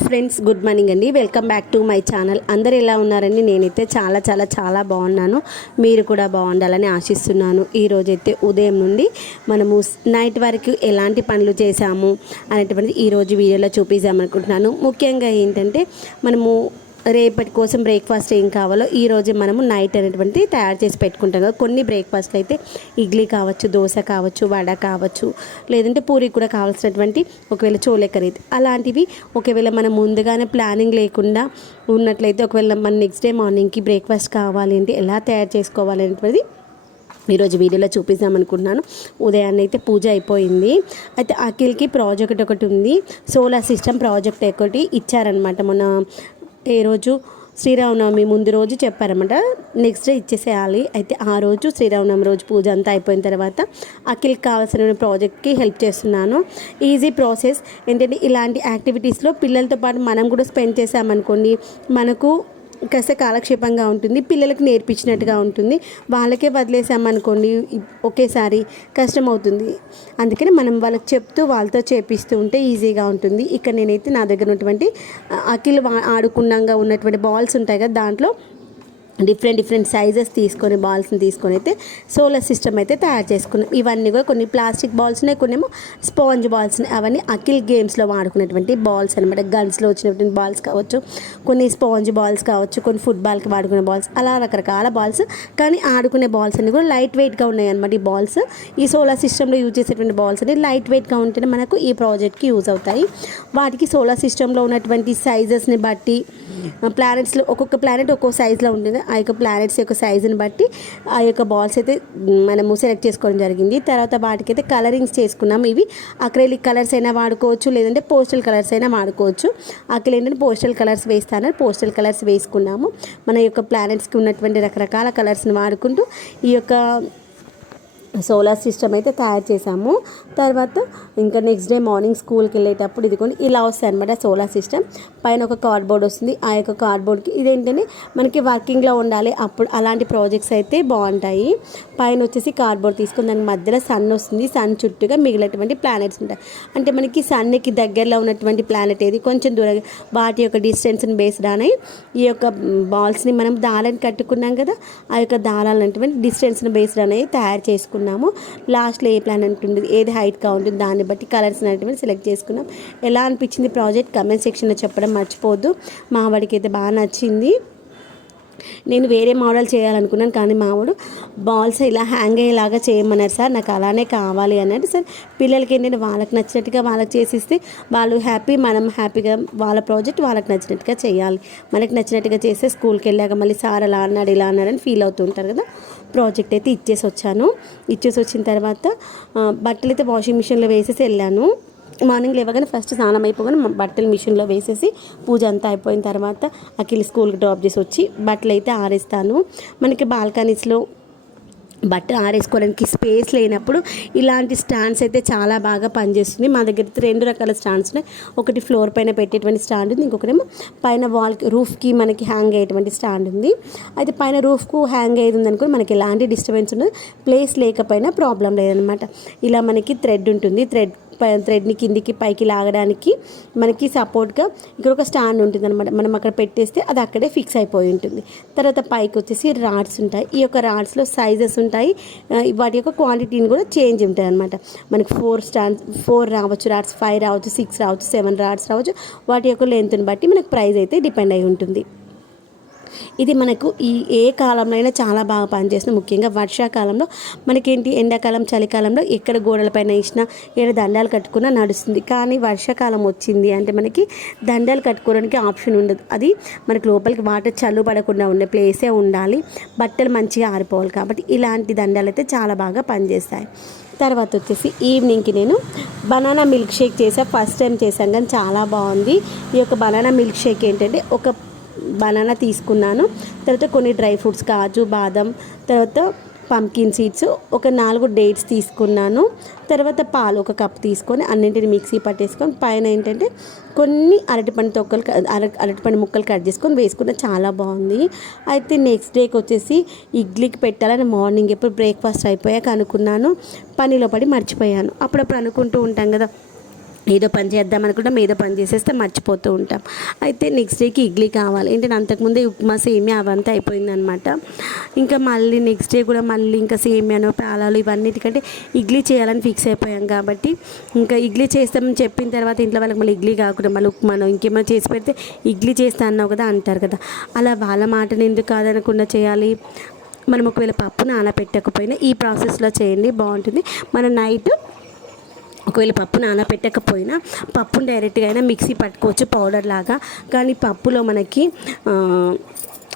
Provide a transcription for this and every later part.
Friends good morning అండి. Welcome back to my channel. అందరు ఎలా ఉన్నారండి? నేనైతే చాలా చాలా చాలా బాగున్నాను. మీరు కూడా బాగుండాలని ఆశిస్తున్నాను. ఈరోజైతే ఉదయం నుండి మనము నైట్ వరకు ఎలాంటి పనులు చేశాము అనేటువంటిది ఈరోజు వీడియోలో చూపిద్దామనుకుంటున్నాను. ముఖ్యంగా ఏంటంటే మనము రేపటి కోసం బ్రేక్ఫాస్ట్ ఏం కావాలో ఈ రోజు మనము నైట్ అనేటువంటి తయారు చేసి పెట్టుకుంటాం కదా. కొన్ని బ్రేక్ఫాస్ట్లు అయితే ఇడ్లీ కావచ్చు దోశ కావచ్చు వడ కావచ్చు లేదంటే పూరి కూడా కావాల్సినటువంటి ఒకవేళ చోలే కర్రీ అలాంటివి ఒకవేళ మనం ముందుగానే ప్లానింగ్ లేకుండా ఉన్నట్లయితే ఒకవేళ మన నెక్స్ట్ డే మార్నింగ్కి బ్రేక్ఫాస్ట్ కావాలి అంటే ఎలా తయారు చేసుకోవాలి అనేటువంటిది ఈరోజు వీడియోలో చూపిద్దాం అనుకుంటున్నాను. ఉదయాన్నే అయితే పూజ అయిపోయింది. అయితే అఖిల్కి ప్రాజెక్ట్ ఒకటి ఉంది. సోలార్ సిస్టమ్ ప్రాజెక్ట్ ఒకటి ఇచ్చారనమాట మన ఏ రోజు శ్రీరామనవమి ముందు రోజు చెప్పారన్నమాట. నెక్స్ట్ డే ఇచ్చేసేయాలి. అయితే ఆ రోజు శ్రీరామనవమి రోజు పూజ అంతా అయిపోయిన తర్వాత అఖిల్ కావాల్సిన ప్రాజెక్ట్కి హెల్ప్ చేస్తున్నాను. ఈజీ ప్రాసెస్ ఏంటంటే ఇలాంటి యాక్టివిటీస్లో పిల్లలతో పాటు మనం కూడా స్పెండ్ చేసామనుకోండి మనకు కాస్త కాలక్షేపంగా ఉంటుంది పిల్లలకు నేర్పించినట్టుగా ఉంటుంది. వాళ్ళకే వదిలేసామనుకోండి ఒకేసారి కష్టం అవుతుంది అందుకని మనం వాళ్ళకి చెప్తూ వాళ్ళతో చేపిస్తూ ఉంటే ఈజీగా ఉంటుంది. ఇక్కడ నేనైతే నా దగ్గర ఉన్నటువంటి అఖిల్ వా- ఆడుకున్నాగా ఉన్నటువంటి బాల్స్ ఉంటాయి కదా దాంట్లో డిఫరెంట్ డిఫరెంట్ సైజెస్ తీసుకొని బాల్స్ని తీసుకొని అయితే సోలార్ సిస్టమ్ అయితే తయారు చేసుకున్నాం. ఇవన్నీ కూడా కొన్ని ప్లాస్టిక్ బాల్స్ ఉన్నాయి కొన్ని ఏమో స్పాంజ్ బాల్స్ ఉన్నాయి అవన్నీ అకిల్ గేమ్స్లో వాడుకునేటువంటి బాల్స్ అనమాట గన్స్లో వచ్చినటువంటి బాల్స్ కావచ్చు కొన్ని స్పాంజ్ బాల్స్ కావచ్చు కొన్ని ఫుట్బాల్కి వాడుకునే బాల్స్ అలా రకరకాల బాల్స్ కానీ ఆడుకునే బాల్స్ అన్ని కూడా లైట్ వెయిట్గా ఉన్నాయి అనమాట ఈ బాల్స్ ఈ సోలార్ సిస్టంలో యూజ్ చేసేటువంటి బాల్స్ అన్ని లైట్ వెయిట్గా ఉంటేనే మనకు ఈ ప్రాజెక్ట్కి యూజ్ అవుతాయి. వాటికి సోలార్ సిస్టంలో ఉన్నటువంటి సైజెస్ని బట్టి ప్లానెట్స్లో ఒక్కొక్క ప్లానెట్ ఒక్కో సైజులో ఉంటుంది. ఆ యొక్క ప్లానెట్స్ యొక్క సైజుని బట్టి ఆ యొక్క బాల్స్ అయితే మనము సెలెక్ట్ చేసుకోవడం జరిగింది. తర్వాత వాటికైతే కలరింగ్స్ చేసుకున్నాం ఇవి అక్రైలిక్ కలర్స్ అయినా వాడుకోవచ్చు లేదంటే పోస్టల్ కలర్స్ అయినా వాడుకోవచ్చు. అక్కడ ఏంటంటే పోస్టల్ కలర్స్ వేస్తానని పోస్టల్ కలర్స్ వేసుకున్నాము. మన యొక్క ప్లానెట్స్కి ఉన్నటువంటి రకరకాల కలర్స్ని వాడుకుంటూ ఈ యొక్క సోలార్ సిస్టమ్ అయితే తయారు చేసాము తర్వాత ఇంకా నెక్స్ట్ డే మార్నింగ్ స్కూల్కి వెళ్ళేటప్పుడు ఇదిగోండి ఇలా వస్తాయి అనమాట సోలార్ సిస్టమ్. పైన ఒక కార్డ్బోర్డ్ వస్తుంది ఆ యొక్క కార్డ్బోర్డ్కి ఇదేంటంటే మనకి వర్కింగ్లో ఉండాలి అప్పుడు అలాంటి ప్రాజెక్ట్స్ అయితే బాగుంటాయి. పైన వచ్చేసి కార్డ్బోర్డ్ తీసుకుని దాని మధ్యలో సన్ వస్తుంది సన్ చుట్టూగా మిగిలినటువంటి ప్లానెట్స్ ఉంటాయి. అంటే మనకి సన్కి దగ్గరలో ఉన్నటువంటి ప్లానెట్ ఏది? కొంచెం దూరంగా వాటి యొక్క డిస్టెన్స్ని బేస్డ్ అని ఈ యొక్క బాల్స్ని మనం దారాన్ని కట్టుకున్నాం కదా ఆ యొక్క దారాలు అనేటువంటి డిస్టెన్స్ని బేస్డ్ అనేది తయారు చేసుకున్నాము. లాస్ట్లో ఏ ప్లాన్ ఉంటుంది ఏది హైట్గా ఉంటుంది దాన్ని బట్టి కలర్స్ అనేటువంటి సెలెక్ట్ చేసుకున్నాం. ఎలా అనిపించింది ప్రాజెక్ట్? కమెంట్ సెక్షన్లో చెప్పడం మర్చిపోవద్దు. మా వాడికి అయితే బాగా నచ్చింది. నేను వేరే మోడల్ చేయాలనుకున్నాను కానీ మావాడు బాల్స్ ఇలా హ్యాంగ్ అయ్యేలాగా చేయమన్నారు సార్ నాకు అలానే కావాలి అన్నట్టు సార్ పిల్లలకి ఏంటంటే వాళ్ళకి నచ్చినట్టుగా వాళ్ళకి చేసిస్తే వాళ్ళు హ్యాపీ మనం హ్యాపీగా వాళ్ళ ప్రాజెక్ట్ వాళ్ళకి నచ్చినట్టుగా చేయాలి. మనకి నచ్చినట్టుగా చేస్తే స్కూల్కి వెళ్ళాక మళ్ళీ సార్ అలా అన్నాడు ఇలా అన్నాడని ఫీల్ అవుతూ ఉంటారు కదా. ప్రాజెక్ట్ అయితే ఇచ్చేసి వచ్చాను. ఇచ్చేసి వచ్చిన తర్వాత బట్టలు అయితే వాషింగ్ మిషన్లో వేసేసి వెళ్ళాను. మార్నింగ్ లేవగానే ఫస్ట్ స్నానం అయిపోగానే బట్టలు మిషన్లో వేసేసి పూజ అంతా అయిపోయిన తర్వాత అఖిల్ స్కూల్కి డ్రాప్ చేసి వచ్చి బట్టలు అయితే ఆరేస్తాను. మనకి బాల్కనీస్లో బట్టలు ఆరేసుకోవడానికి స్పేస్ లేనప్పుడు ఇలాంటి స్టాండ్స్ అయితే చాలా బాగా పనిచేస్తుంది. మా దగ్గర రెండు రకాల స్టాండ్స్ ఉన్నాయి. ఒకటి ఫ్లోర్ పైన పెట్టేటువంటి స్టాండ్ ఉంది ఇంకొకటేమో పైన వాల్కి రూఫ్కి మనకి హ్యాంగ్ అయ్యేటువంటి స్టాండ్ ఉంది. అయితే పైన రూఫ్కు హ్యాంగ్ అయ్యేది ఉందనుకోని మనకి ఎలాంటి డిస్టర్బెన్స్ ఉండదు. ప్లేస్ లేకపోయినా ప్రాబ్లం లేదనమాట. ఇలా మనకి థ్రెడ్ ఉంటుంది. థ్రెడ్ థ్రెడ్ని కిందికి పైకి లాగడానికి మనకి సపోర్ట్గా ఇక్కడ ఒక స్టాండ్ ఉంటుంది అనమాట మనం అక్కడ పెట్టేస్తే అది అక్కడే ఫిక్స్ అయిపోయి ఉంటుంది. తర్వాత పైకి వచ్చేసి రాడ్స్ ఉంటాయి. ఈ యొక్క రాడ్స్లో సైజెస్ ఉంటాయి. వాటి యొక్క క్వాంటిటీని కూడా చేంజ్ ఉంటాయి అనమాట మనకి ఫోర్ స్టాండ్స్ ఫోర్ రావచ్చు రాడ్స్ ఫైవ్ రావచ్చు సిక్స్ రావచ్చు సెవెన్ రాడ్స్ రావచ్చు. వాటి యొక్క లెంత్ని బట్టి మనకు ప్రైస్ అయితే డిపెండ్ అయి ఉంటుంది. ఇది మనకు ఈ ఏ కాలంలో అయినా చాలా బాగా పనిచేస్తుంది. ముఖ్యంగా వర్షాకాలంలో మనకేంటి? ఎండాకాలం చలికాలంలో ఎక్కడ గోడలపైన వేసినా ఏడ దండాలు కట్టుకున్నా నడుస్తుంది. కానీ వర్షాకాలం వచ్చింది అంటే మనకి దండాలు కట్టుకోవడానికి ఆప్షన్ ఉండదు. అది మనకి లోపలికి వాటర్ చల్లు పడకుండా ఉండే ప్లేసే ఉండాలి. బట్టలు మంచిగా ఆరిపోవాలి కాబట్టి ఇలాంటి దండాలు అయితే చాలా బాగా పనిచేస్తాయి. తర్వాత వచ్చేసి ఈవినింగ్కి నేను బనానా మిల్క్ షేక్ చేసా. ఫస్ట్ టైం చేశాను కానీ చాలా బాగుంది. ఈ యొక్క బనానా మిల్క్ షేక్ ఏంటంటే ఒక బనానా తీసుకున్నాను. తర్వాత కొన్ని డ్రై ఫ్రూట్స్ కాజు బాదం తర్వాత పంకిన్ సీడ్స్ ఒక నాలుగు డేట్స్ తీసుకున్నాను. తర్వాత పాలు ఒక కప్ తీసుకొని అన్నింటిని మిక్సీ పట్టేసుకొని పైన ఏంటంటే కొన్ని అరటిపండు తొక్కలు అర అరటిపండు ముక్కలు కట్ చేసుకొని వేసుకుంటే చాలా బాగుంది. అయితే నెక్స్ట్ డేకి వచ్చేసి ఇడ్లీకి పెట్టాలని మార్నింగ్ ఎప్పుడు బ్రేక్ఫాస్ట్ అయిపోయాక అనుకున్నాను. పనిలో పడి మర్చిపోయాను. అప్పుడప్పుడు అనుకుంటూ ఉంటాం కదా. ఏదో పని చేద్దాం అనుకుంటాం ఏదో పని చేసేస్తే మర్చిపోతూ ఉంటాం. అయితే నెక్స్ట్ డేకి ఇడ్లీ కావాలి. ఏంటంటే అంతకుముందే ఉప్మా సేమియా అవంతా అయిపోయిందనమాట ఇంకా మళ్ళీ నెక్స్ట్ డే కూడా మళ్ళీ ఇంకా సేమియాను పాలాలు ఇవన్నిటికంటే ఇడ్లీ చేయాలని ఫిక్స్ అయిపోయాం కాబట్టి ఇంకా ఇడ్లీ చేస్తామని చెప్పిన తర్వాత ఇంట్లో వాళ్ళకి మళ్ళీ ఇడ్లీ కాకుండా మళ్ళీ ఉప్మాను ఇంకేమైనా చేసి పెడితే ఇడ్లీ చేస్తా అన్నావు కదా అంటారు కదా. అలా వాళ్ళ మాటని ఎందుకు కాదనకుండా చేయాలి? మనం ఒకవేళ పప్పు నానబెట్టకపోయినా ఈ ప్రాసెస్లో చేయండి బాగుంటుంది. మనం నైట్ ఒకవేళ పప్పు నానబెట్టకపోయినా పప్పును డైరెక్ట్గా అయినా మిక్సీ పట్టుకోవచ్చు పౌడర్ లాగా. కానీ పప్పులో మనకి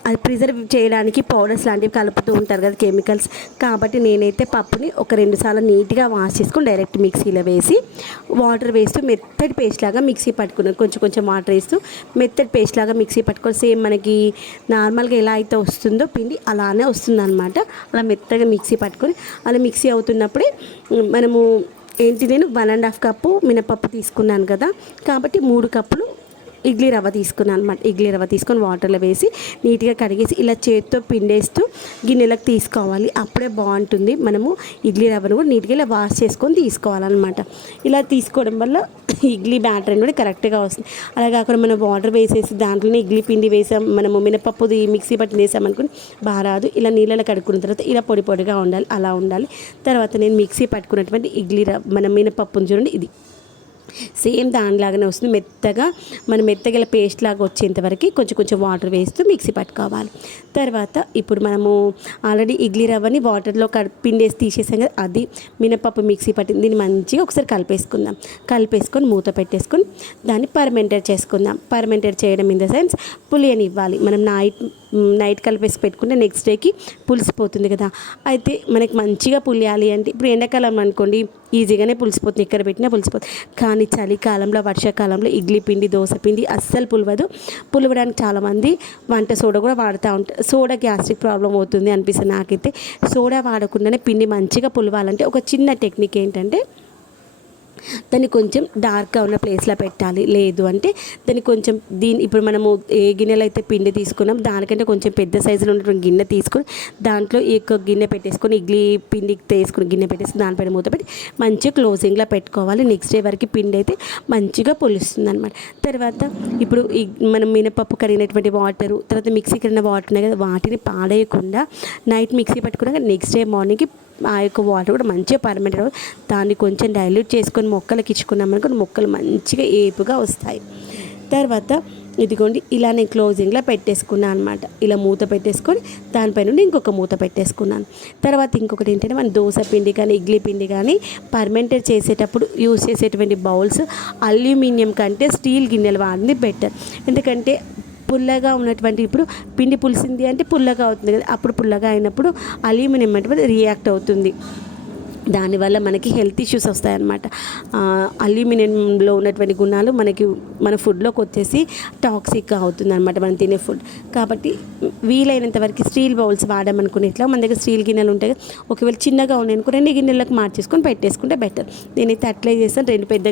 అది ప్రిజర్వ్ చేయడానికి పౌడర్స్ లాంటివి కలుపుతూ ఉంటారు కదా కెమికల్స్. కాబట్టి నేనైతే పప్పుని ఒక రెండు సార్లు నీట్గా వాష్ చేసుకొని డైరెక్ట్ మిక్సీలో వేసి వాటర్ వేస్తూ మెత్తటి పేస్ట్ లాగా మిక్సీ పట్టుకున్నాను కొంచెం కొంచెం వాటర్ వేస్తూ మెత్తటి పేస్ట్ లాగా మిక్సీ పట్టుకొని సేమ్ మనకి నార్మల్గా ఎలా అయితే వస్తుందో పిండి అలానే వస్తుంది అనమాట అలా మెత్తగా మిక్సీ పట్టుకొని అలా మిక్సీ అవుతున్నప్పుడే మనము ఏంటి నేను వన్ అండ్ హాఫ్ కప్పు మినపప్పు తీసుకున్నాను కదా. కాబట్టి మూడు కప్పులు ఇడ్లీ రవ్వ తీసుకున్నాను అనమాట ఇడ్లీ రవ్వ తీసుకొని వాటర్లో వేసి నీట్గా కడిగేసి ఇలా చేతితో పిండేస్తూ గిన్నెలకు తీసుకోవాలి. అప్పుడే బాగుంటుంది. మనము ఇడ్లీ రవ్వను కూడా నీట్గా ఇలా వాష్ చేసుకొని తీసుకోవాలన్నమాట. ఇలా తీసుకోవడం వల్ల ఇడ్లీ బ్యాటర్ అనేది కూడా కరెక్ట్గా వస్తుంది. అలా కాకుండా మనం వాటర్ వేసేసి దాంట్లోనే ఇడ్లీ పిండి వేసాం మనము మినపప్పుది మిక్సీ పట్టి వేసామనుకుని బాగా రాదు. ఇలా నీళ్ళలో కడుక్కున్న తర్వాత ఇలా పొడి పొడిగా ఉండాలి అలా ఉండాలి. తర్వాత నేను మిక్సీ పట్టుకున్నటువంటి ఇడ్లీ రవ్వ మన మినపప్పును చూడండి ఇది. సేమ్ దానిలాగానే వస్తుంది. మెత్తగా మనం మెత్తగల పేస్ట్ లాగా వచ్చేంతవరకు కొంచెం కొంచెం వాటర్ వేస్తూ మిక్సీ పట్టుకోవాలి. తర్వాత ఇప్పుడు మనము ఆల్రెడీ ఇడ్లీ రవ్వని వాటర్లో కడ్ పిండేసి తీసేసాం కదా అది మినపప్పు మిక్సీ పట్టింది. దీన్ని మంచిగా ఒకసారి కలిపేసుకుందాం. కలిపేసుకొని మూత పెట్టేసుకొని దాన్ని పర్మెంటెడ్ చేసుకుందాం. పర్మెంటెడ్ చేయడం ఇన్ ద సెన్స్ పులియని ఇవ్వాలి. మనం నైట్ నైట్ కలిపేసి పెట్టుకుంటే నెక్స్ట్ డేకి పులిసిపోతుంది కదా. అయితే మనకి మంచిగా పులియాలి అంటే ఇప్పుడు ఎండాకాలం అనుకోండి ఈజీగానే పులిసిపోతుంది. ఎక్కడ పెట్టినా పులిసిపోతుంది. కానీ చలికాలంలో వర్షాకాలంలో ఇడ్లీ పిండి దోశ పిండి అస్సలు పులవదు. పులవడానికి చాలామంది వంట సోడా కూడా వాడుతూ ఉంటారు. సోడా గ్యాస్ట్రిక్ ప్రాబ్లం అవుతుంది అనిపిస్తుంది నాకైతే. సోడా వాడకుండానే పిండి మంచిగా పులవాలంటే ఒక చిన్న టెక్నిక్ ఏంటంటే దాన్ని కొంచెం డార్క్గా ఉన్న ప్లేస్లో పెట్టాలి. లేదు అంటే దాన్ని కొంచెం దీని ఇప్పుడు మనము ఏ గిన్నెలో అయితే పిండి తీసుకున్నాం దానికంటే కొంచెం పెద్ద సైజులో ఉన్నటువంటి గిన్నె తీసుకొని దాంట్లో ఈ గిన్నె పెట్టేసుకొని ఇడ్లీ పిండి తీసుకుని గిన్నె పెట్టేసి దానిపైన మూత పెట్టి మంచిగా క్లోజింగ్లో పెట్టుకోవాలి. నెక్స్ట్ డే వరకు పిండి అయితే మంచిగా పొలుస్తుంది అనమాట తర్వాత ఇప్పుడు ఈ మనం మినపప్పు కడిగినటువంటి వాటరు తర్వాత మిక్సీ కడిగిన వాటర్ ఉన్నాయి కదా వాటిని పాడేయకుండా నైట్ మిక్సీ పట్టుకున్నాక నెక్స్ట్ డే మార్నింగ్కి ఆ యొక్క వాటర్ కూడా మంచిగా పర్మనెంట్ దాన్ని కొంచెం డైల్యూట్ చేసుకొని మొక్కలకి ఇచ్చుకున్నాం అనుకోండి మొక్కలు మంచిగా ఏపుగా వస్తాయి. తర్వాత ఇదిగోండి ఇలా నేను క్లోజింగ్లో పెట్టేసుకున్నాను అనమాట ఇలా మూత పెట్టేసుకొని దానిపై నుండి ఇంకొక మూత పెట్టేసుకున్నాను. తర్వాత ఇంకొకటి ఏంటంటే మన దోశ పిండి కానీ ఇడ్లీ పిండి కానీ పర్మెంటెడ్ చేసేటప్పుడు యూస్ చేసేటువంటి బౌల్స్ అల్యూమినియం కంటే స్టీల్ గిన్నెలు వాడింది బెటర్. ఎందుకంటే పుల్లగా ఉన్నటువంటి ఇప్పుడు పిండి పులిసింది అంటే పుల్లగా అవుతుంది కదా అప్పుడు పుల్లగా అయినప్పుడు అల్యూమినియం అంటే రియాక్ట్ అవుతుంది. దానివల్ల మనకి హెల్త్ ఇష్యూస్ వస్తాయన్నమాట. అల్యూమినియంలో ఉన్నటువంటి గుణాలు మనకి మన ఫుడ్లోకి వచ్చేసి టాక్సిక్ అవుతుంది అనమాట మనం తినే ఫుడ్. కాబట్టి వీలైనంత వరకు స్టీల్ బౌల్స్ వాడమనుకునే ఇట్లా మన దగ్గర స్టీల్ గిన్నెలు ఉంటాయి ఒకవేళ చిన్నగా ఉన్నాయి అనుకో రెండు గిన్నెలకు మార్చేసుకొని పెట్టేసుకుంటే బెటర్. నేనైతే అట్లే చేస్తాను. రెండు పెద్ద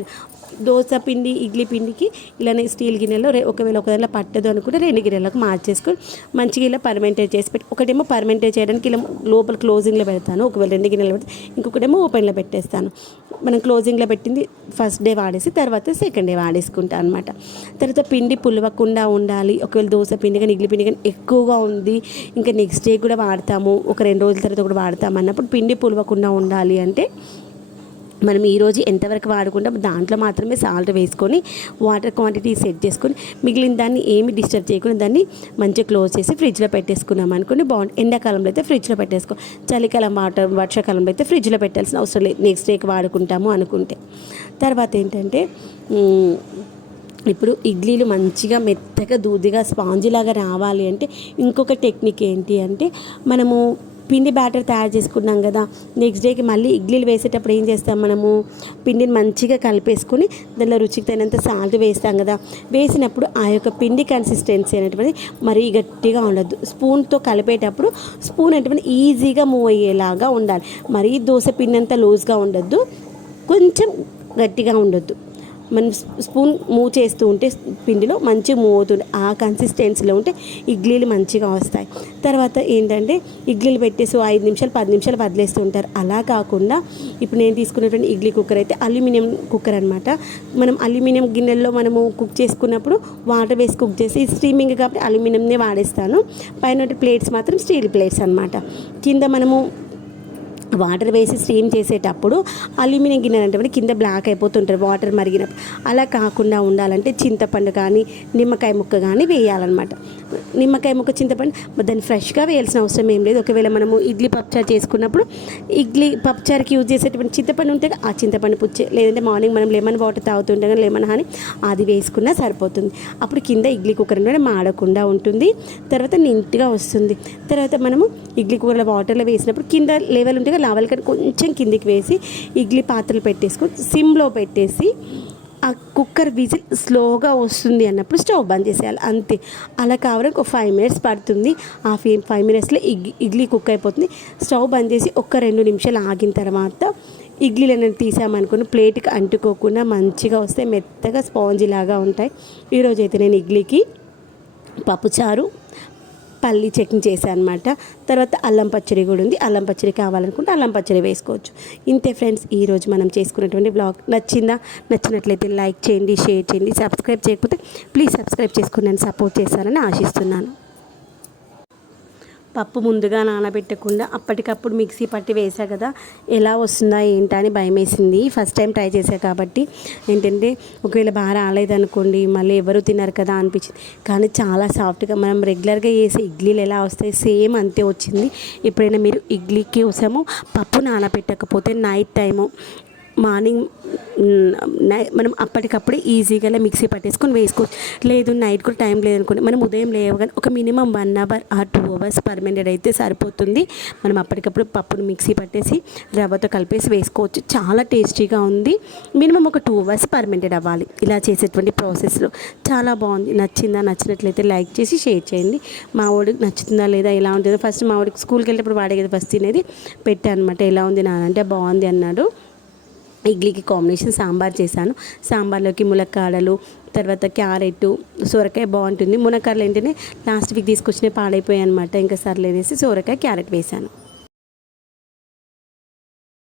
దోశ పిండి ఇడ్లీ పిండికి ఇలానే స్టీల్ గిన్నెలో ఒకవేళ ఒక దాంట్లో పట్టదు అనుకుంటే రెండు గిన్నెలకు మార్చేసుకొని మంచిగా ఇలా పర్మెంటేజ్ చేసి పెట్టి ఒకటేమో పర్మెంటేజ్ చేయడానికి ఇలా లోపల క్లోజింగ్లో పెడతాను. ఒకవేళ రెండు గిన్నెలు పెడితే ఇంకొకటేమో ఓపెన్లో పెట్టేస్తాను. మనం క్లోజింగ్లో పెట్టింది ఫస్ట్ డే వాడేసి తర్వాత సెకండ్ డే వాడేసుకుంటాను అనమాట తర్వాత పిండి పులవకుండా ఉండాలి. ఒకవేళ దోశ పిండి కానీ ఇడ్లీ పిండి కానీ ఎక్కువగా ఉంది ఇంకా నెక్స్ట్ డే కూడా వాడతాము. ఒక రెండు రోజుల తర్వాత కూడా వాడతాము అన్నప్పుడు పిండి పులవకుండా ఉండాలి అంటే మనం ఈరోజు ఎంతవరకు వాడుకుంటాం దాంట్లో మాత్రమే సాల్ట్ వేసుకొని వాటర్ క్వాంటిటీ సెట్ చేసుకొని మిగిలిన దాన్ని ఏమి డిస్టర్బ్ చేయకుండా దాన్ని మంచిగా క్లోజ్ చేసి ఫ్రిడ్జ్లో పెట్టేసుకున్నాం అనుకోండి బాగుంటుంది ఎండాకాలంలో అయితే ఫ్రిడ్జ్లో పెట్టేసుకో చలికాలం వాటర్ వర్షాకాలంలో అయితే ఫ్రిడ్జ్లో పెట్టాల్సిన అవసరం లేదు నెక్స్ట్ డేకి వాడుకుంటాము అనుకుంటే. తర్వాత ఏంటంటే ఇప్పుడు ఇడ్లీలు మంచిగా మెత్తగా దూదిగా స్పాంజిలాగా రావాలి అంటే ఇంకొక టెక్నిక్ ఏంటి అంటే మనము పిండి బ్యాటర్ తయారు చేసుకున్నాం కదా. నెక్స్ట్ డేకి మళ్ళీ ఇడ్లీలు వేసేటప్పుడు ఏం చేస్తాం మనము? పిండిని మంచిగా కలిపేసుకొని దానిలో రుచికి తగినంత సాల్ట్ వేస్తాం కదా. వేసినప్పుడు ఆ యొక్క పిండి కన్సిస్టెన్సీ అనేటువంటిది మరీ గట్టిగా ఉండదు స్పూన్తో కలిపేటప్పుడు స్పూన్ అనేటువంటి ఈజీగా మూవ్ అయ్యేలాగా ఉండాలి. మరీ దోశ పిండి అంతా లూజ్గా ఉండొద్దు. కొంచెం గట్టిగా ఉండొద్దు. మనం స్పూన్ మూవ్ చేస్తూ ఉంటే పిండిలో మంచిగా మూవ్ అవుతుంది ఆ కన్సిస్టెన్సీలో ఉంటే ఇడ్లీలు మంచిగా వస్తాయి. తర్వాత ఏంటంటే ఇడ్లీలు పెట్టేసి ఐదు నిమిషాలు పది నిమిషాలు వదిలేస్తూ ఉంటారు. అలా కాకుండా ఇప్పుడు నేను తీసుకున్నటువంటి ఇడ్లీ కుక్కర్ అయితే అల్యూమినియం కుక్కర్ అనమాట మనం అల్యూమినియం గిన్నెల్లో మనము కుక్ చేసుకున్నప్పుడు వాటర్ వేసి కుక్ చేసి స్టీమింగ్ కాబట్టి అల్యూమినియంనే వాడేస్తాను. పైన ప్లేట్స్ మాత్రం స్టీల్ ప్లేట్స్ అనమాట కింద మనము వాటర్ వేసి స్టీమ్ చేసేటప్పుడు అల్యూమినియం గిన్నె అంటే కింద బ్లాక్ అయిపోతుంటారు వాటర్ మరిగినప్పుడు అలా కాకుండా ఉండాలంటే చింతపండు కానీ నిమ్మకాయ ముక్క కానీ వేయాలన్నమాట. నిమ్మకాయ ముక్క చింతపండు దాన్ని ఫ్రెష్గా వేయాల్సిన అవసరం ఏం లేదు. ఒకవేళ మనము ఇడ్లీ పప్చారు చేసుకున్నప్పుడు ఇడ్లీ పప్చారుకి యూజ్ చేసేటువంటి చింతపండు ఉంటే ఆ చింతపండు పుచ్చే లేదంటే మార్నింగ్ మనం లెమన్ వాటర్ తాగుతుంటే లెమన్ హాని అది వేసుకున్నా సరిపోతుంది. అప్పుడు కింద ఇడ్లీ కుక్కర్ అనేది మాడకుండా ఉంటుంది. తర్వాత నీట్గా వస్తుంది. తర్వాత మనము ఇడ్లీ కుక్కర్లో వాటర్లో వేసినప్పుడు కింద లెవెల్ ఉంటే లెవెల్ కంటే కొంచెం కిందికి వేసి ఇడ్లీ పాత్రలు పెట్టేసుకొని సిమ్లో పెట్టేసి ఆ కుక్కర్ విజిల్ స్లోగా వస్తుంది అన్నప్పుడు స్టవ్ బంద్ చేసేయాలి అంతే. అలా కావడానికి ఒక ఫైవ్ మినిట్స్ పడుతుంది. ఆ ఫైవ్ ఫైవ్ మినిట్స్లో ఇగ్ ఇడ్లీ కుక్ అయిపోతుంది. స్టవ్ బంద్ చేసి ఒక రెండు నిమిషాలు ఆగిన తర్వాత ఇడ్లీలు అనేది తీసామనుకుని ప్లేట్కి అంటుకోకుండా మంచిగా వస్తే మెత్తగా స్పాంజీ లాగా ఉంటాయి. ఈరోజైతే నేను ఇడ్లీకి పప్పుచారు పల్లి చట్నీ చేశాను అనమాట తర్వాత అల్లం పచ్చడి కూడా ఉంది. అల్లం పచ్చడి కావాలనుకుంటే అల్లం పచ్చడి వేసుకోవచ్చు. ఇంతే ఫ్రెండ్స్ ఈరోజు మనం చేసుకున్నటువంటి బ్లాగ్ నచ్చిందా? నచ్చినట్లయితే లైక్ చేయండి షేర్ చేయండి సబ్స్క్రైబ్ చేయకపోతే ప్లీజ్ సబ్స్క్రైబ్ చేసుకుని నన్ను సపోర్ట్ చేస్తారని ఆశిస్తున్నాను. పప్పు ముందుగా నానబెట్టకుండా అప్పటికప్పుడు మిక్సీ పట్టి వేసా కదా ఎలా వస్తుందా ఏంటా అని భయం వేసింది ఫస్ట్ టైం ట్రై చేశా కాబట్టి. ఏంటంటే ఒకవేళ బాగా రాలేదనుకోండి మళ్ళీ ఎవరు తిన్నారు కదా అనిపించింది. కానీ చాలా సాఫ్ట్గా మనం రెగ్యులర్గా చేసే ఇడ్లీలు ఎలా వస్తాయి సేమ్ అంతే వచ్చింది. ఎప్పుడైనా మీరు ఇడ్లీ కోసము పప్పు నానబెట్టకపోతే నైట్ టైము మార్నింగ్ మనం అప్పటికప్పుడే ఈజీగా మిక్సీ పట్టేసుకొని వేసుకోవచ్చు. లేదు నైట్ కూడా టైం లేదనుకోండి మనం ఉదయం లేవగానే ఒక minimum one hour or two hours permanent అయితే సరిపోతుంది. మనం అప్పటికప్పుడు పప్పును మిక్సీ పట్టేసి రవ్వతో కలిపేసి వేసుకోవచ్చు. చాలా టేస్టీగా ఉంది. మినిమం ఒక టూ అవర్స్ పర్మనెంటెడ్ అవ్వాలి. ఇలా చేసేటువంటి ప్రాసెస్లో. చాలా బాగుంది. నచ్చిందా నచ్చినట్లయితే లైక్ చేసి షేర్ చేయండి. మా వాడికి నచ్చుతుందా లేదా ఎలా ఉంటుందో. ఫస్ట్ మా వాడికి స్కూల్కి వెళ్ళేటప్పుడు వాడే కదా ఫస్ట్ తినేది. పెట్టా అనమాట ఎలా ఉంది నానంటే బాగుంది అన్నాడు. ఇడ్లీకి కాంబినేషన్ సాంబార్ చేశాను. సాంబార్లోకి ములక్కాడలు తర్వాత క్యారెట్ సొరకాయ బాగుంటుంది. మునక్కాడలు ఏంటంటే లాస్ట్ వీక్ తీసుకొచ్చినే పాడైపోయాయి అనమాట ఇంకా సర్లేనేసి సొరకాయ క్యారెట్ వేశాను.